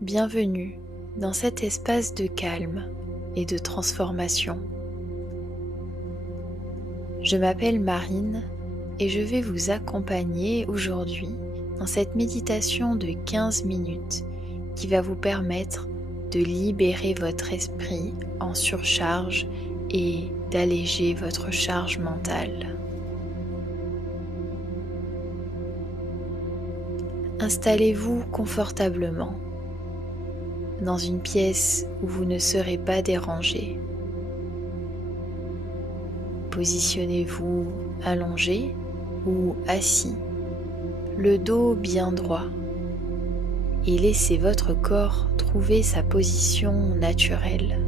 Bienvenue dans cet espace de calme et de transformation. Je m'appelle Marine et je vais vous accompagner aujourd'hui dans cette méditation de 15 minutes qui va vous permettre de libérer votre esprit en surcharge et d'alléger votre charge mentale. Installez-vous confortablement dans une pièce où vous ne serez pas dérangé. Positionnez-vous allongé ou assis, le dos bien droit, et laissez votre corps trouver sa position naturelle.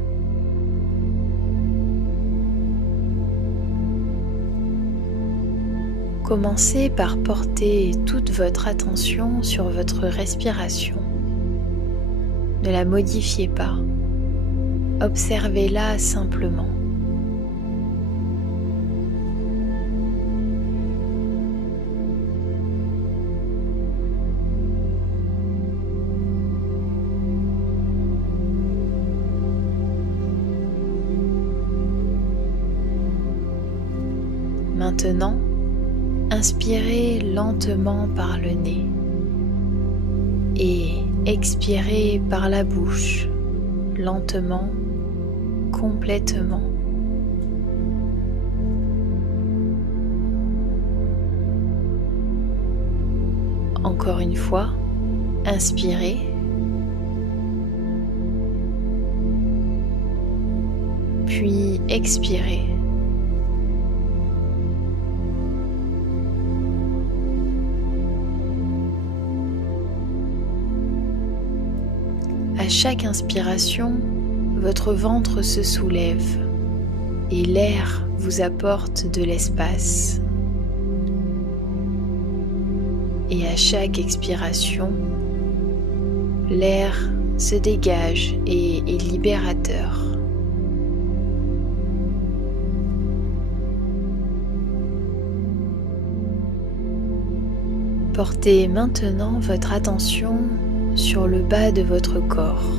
Commencez par porter toute votre attention sur votre respiration. Ne la modifiez pas, observez-la simplement. Maintenant, inspirez lentement par le nez et expirez par la bouche, lentement, complètement. Encore une fois, inspirez. Puis expirez. À chaque inspiration, votre ventre se soulève et l'air vous apporte de l'espace. Et à chaque expiration, l'air se dégage et est libérateur. Portez maintenant votre attention sur le bas de votre corps,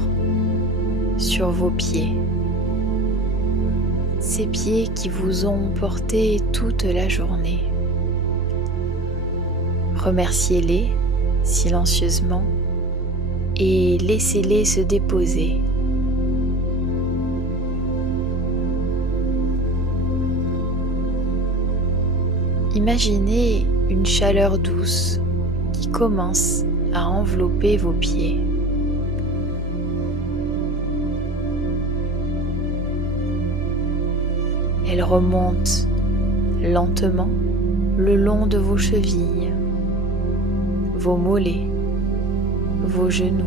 sur vos pieds. Ces pieds qui vous ont porté toute la journée. Remerciez-les silencieusement et laissez-les se déposer. Imaginez une chaleur douce qui commence à envelopper vos pieds. Elle remonte lentement le long de vos chevilles, vos mollets, vos genoux.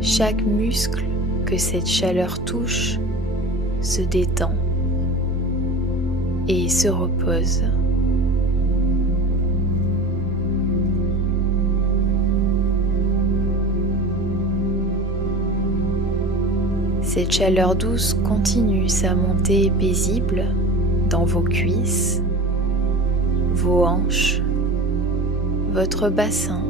Chaque muscle que cette chaleur touche se détend et se repose. Cette chaleur douce continue sa montée paisible dans vos cuisses, vos hanches, votre bassin.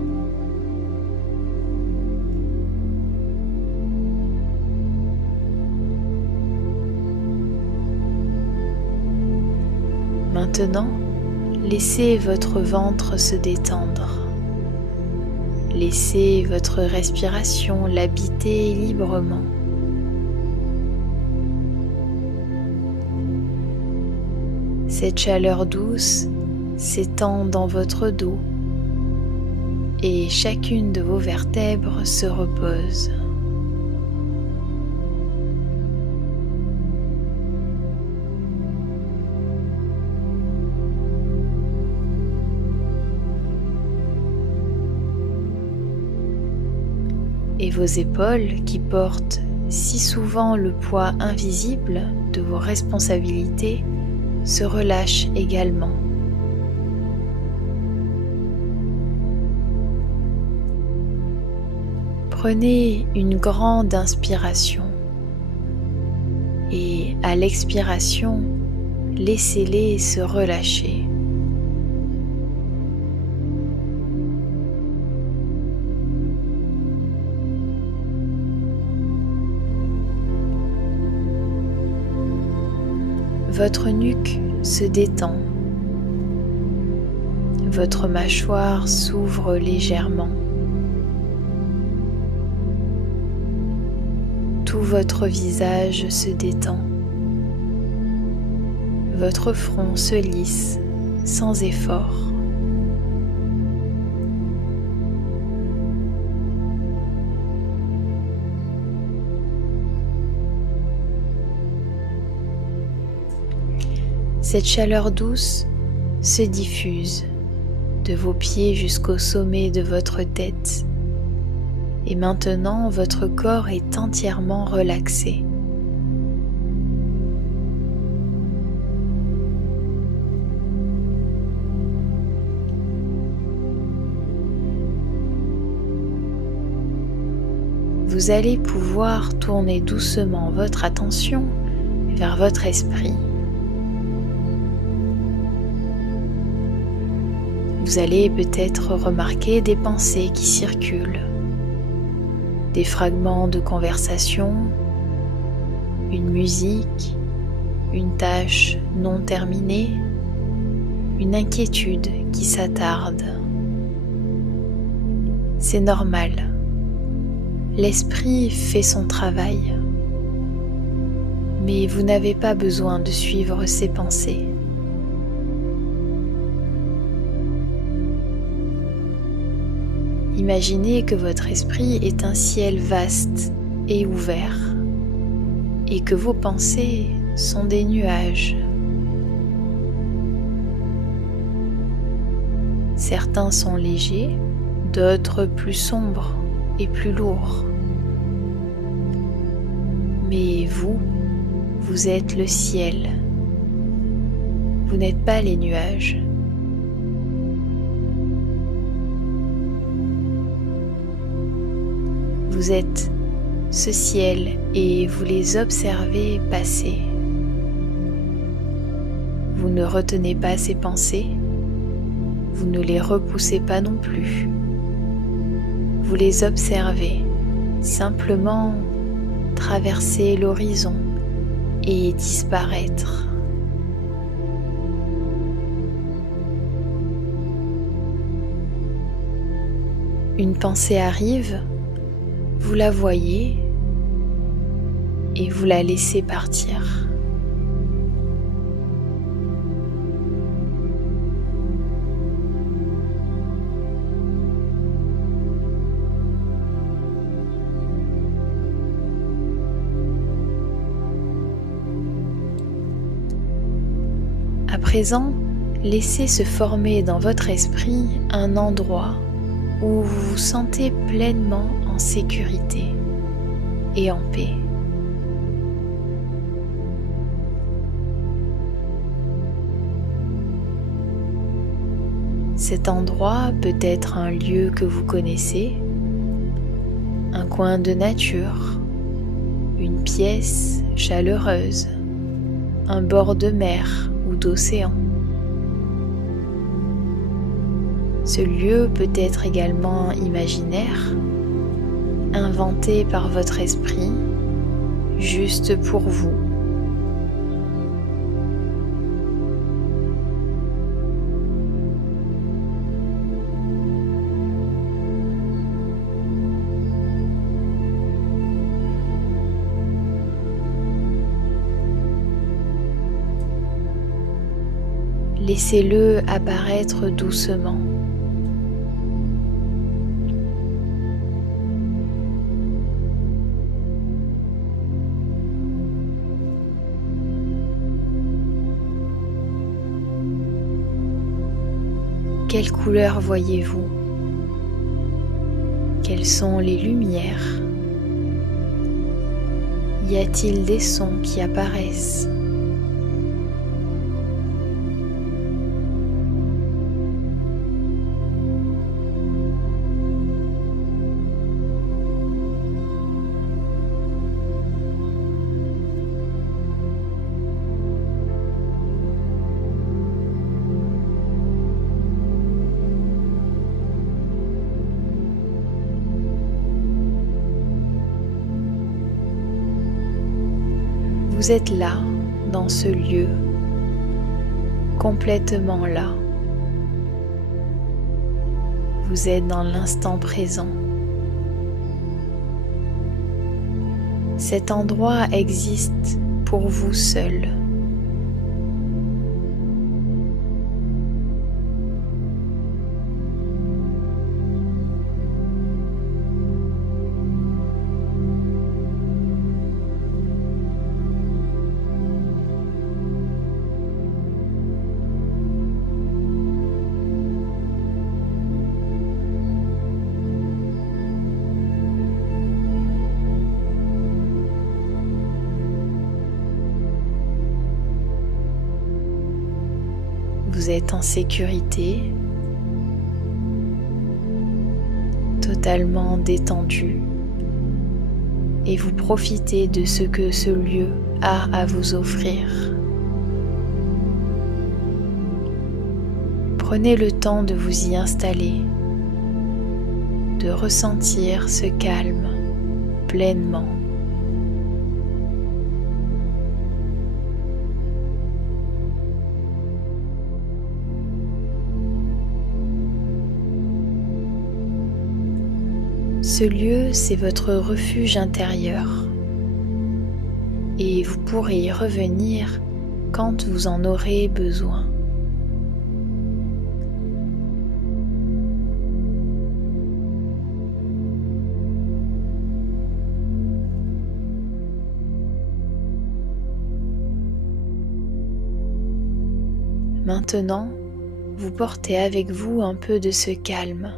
Maintenant, laissez votre ventre se détendre. Laissez votre respiration l'habiter librement. Cette chaleur douce s'étend dans votre dos et chacune de vos vertèbres se repose. Et vos épaules qui portent si souvent le poids invisible de vos responsabilités se relâchent également. Prenez une grande inspiration et à l'expiration, laissez-les se relâcher. Votre nuque se détend. Votre mâchoire s'ouvre légèrement. Tout votre visage se détend. Votre front se lisse sans effort. Cette chaleur douce se diffuse de vos pieds jusqu'au sommet de votre tête. Et maintenant, votre corps est entièrement relaxé. Vous allez pouvoir tourner doucement votre attention vers votre esprit. Vous allez peut-être remarquer des pensées qui circulent, des fragments de conversation, une musique, une tâche non terminée, une inquiétude qui s'attarde. C'est normal. L'esprit fait son travail, mais vous n'avez pas besoin de suivre ses pensées. Imaginez que votre esprit est un ciel vaste et ouvert, et que vos pensées sont des nuages. Certains sont légers, d'autres plus sombres et plus lourds. Mais vous êtes le ciel. Vous n'êtes pas les nuages. Vous êtes ce ciel et vous les observez passer. Vous ne retenez pas ces pensées, vous ne les repoussez pas non plus. Vous les observez simplement traverser l'horizon et disparaître. Une pensée arrive, vous la voyez et vous la laissez partir. À présent, laissez se former dans votre esprit un endroit où vous vous sentez pleinement en sécurité et en paix. Cet endroit peut être un lieu que vous connaissez, un coin de nature, une pièce chaleureuse, un bord de mer ou d'océan. Ce lieu peut être également imaginaire, inventé par votre esprit, juste pour vous. Laissez-le apparaître doucement. Quelle couleur voyez-vous? Quelles sont les lumières? Y a-t-il des sons qui apparaissent? Vous êtes là, dans ce lieu, complètement là. Vous êtes dans l'instant présent. Cet endroit existe pour vous seul. Vous êtes en sécurité, totalement détendu, et vous profitez de ce que ce lieu a à vous offrir. Prenez le temps de vous y installer, de ressentir ce calme pleinement. Ce lieu, c'est votre refuge intérieur et vous pourrez y revenir quand vous en aurez besoin. Maintenant, vous portez avec vous un peu de ce calme.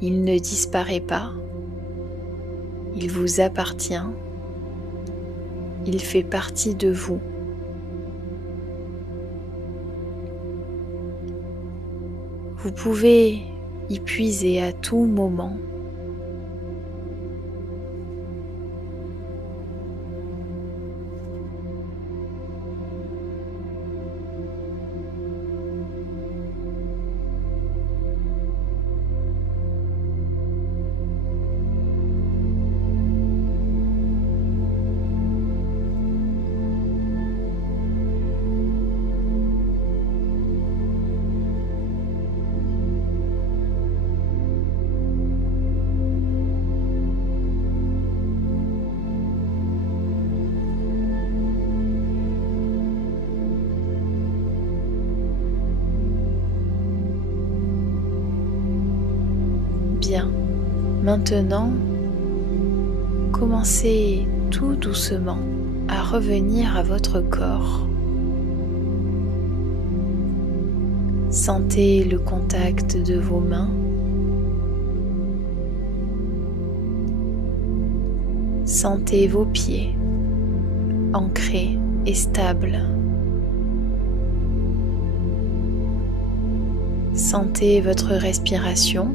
Il ne disparaît pas, il vous appartient, il fait partie de vous. Vous pouvez y puiser à tout moment. Bien, maintenant, commencez tout doucement à revenir à votre corps. Sentez le contact de vos mains. Sentez vos pieds ancrés et stables. Sentez votre respiration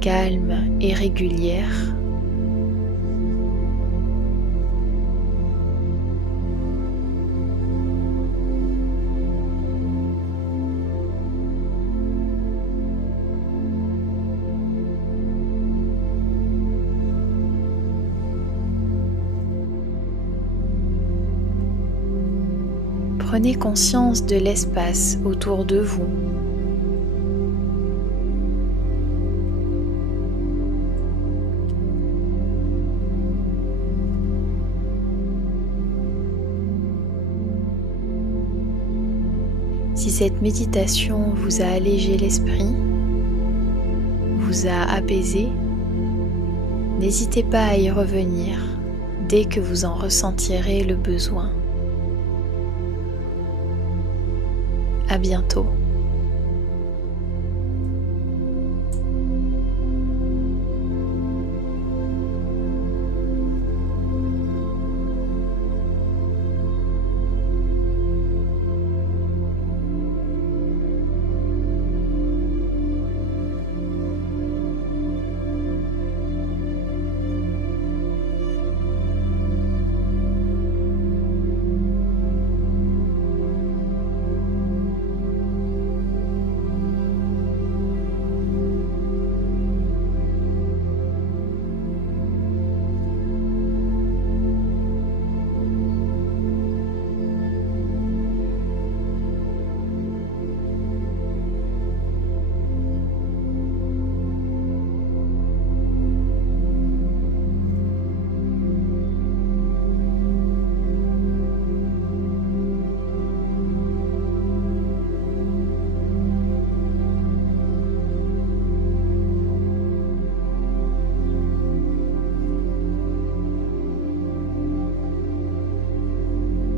calme et régulière. Prenez conscience de l'espace autour de vous. Si cette méditation vous a allégé l'esprit, vous a apaisé, n'hésitez pas à y revenir dès que vous en ressentirez le besoin. À bientôt.